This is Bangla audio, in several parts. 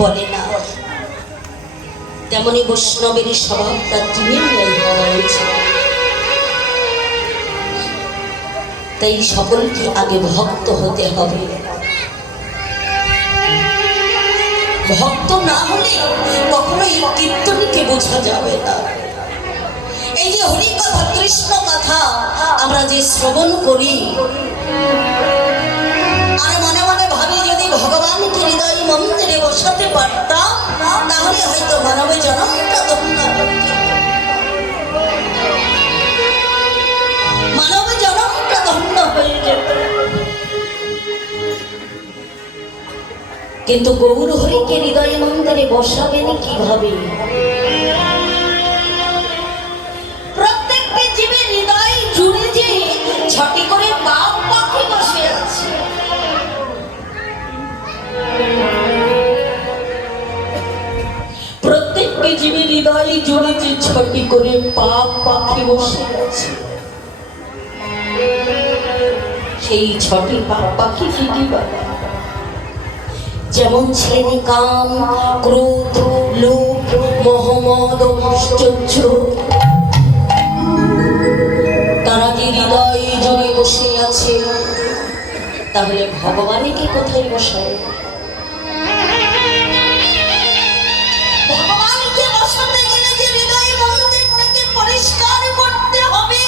বলে না, তেমনি বৈষ্ণবের স্বভাব তার টিমের ন্যায় হওয়া উচিত। তাই সকলকে আগে ভক্ত হতে হবে। ভক্ত না হলে কখনো এই কীর্তনকে বোঝা যাবে না। এই যে হরি কথা, কৃষ্ণ কথা আমরা যে শ্রবণ করি, আর মনে মনে ভাবি যদি ভগবানকে হৃদয় মন্দিরে বসাতে পারতাম তাহলে হয়তো মানবে জন্মটা ধন্য হতো, মানবে জন্মটা ধন্য হয়ে যেত। কিন্তু গৌর হরিকে হৃদয় মন্দিরে বসাবেন কিভাবে? প্রত্যেকটি জীবের হৃদয় জুড়ে যে ছটি করে বাপ পাখি বসে আছে। প্রত্যেকটি জীবের হৃদয় জুড়ে যে ছটি করে পাপ পাখি বসে আছে, সেই ছটি পাপ পাখি কি বলে? যেমন শ্রেণী কাম, ক্রোধ, লোভ, মোহ, মদ, আশ্চর্য, তারা যে হৃদয় জুড়ে বসে আছে, তাহলে ভগবানকে কোথায় বসায়? ভগবানকে বসাতে গেলে যে হৃদয় মন্দিরটাকে পরিষ্কার করতে হবে।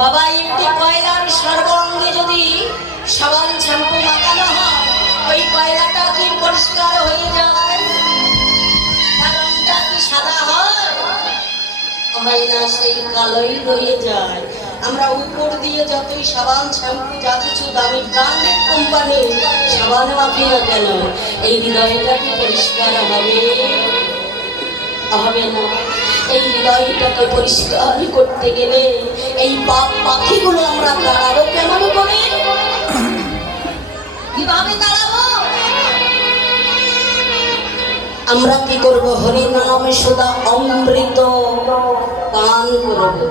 বাবা, একটি কয়লার সর্বাঙ্গে যদি সাবান শ্যাম্পু মাখানো হয়, ওই কয়লাটা কি পরিষ্কার হয়ে যায়? তার রংটা কি সাদা হয়? হয় না, সেই কালোই রয়ে যায়। আমরা উপর দিয়ে যতই সাবান শ্যাম্পু যা কিছু দামি ব্র্যান্ডেড কোম্পানি সাবান মাখি না কেন, এই হৃদয়টা কি পরিষ্কার হবে? হবে না। এই হৃদয়টাকে পরিষ্কার করতে গেলে এই পাপ পাখিগুলো আমরা তাড়াবো কেমন করে? কিভাবে তাড়াবো? আমরা কি করবো? হরি নামে সদা অমৃত পান করবো।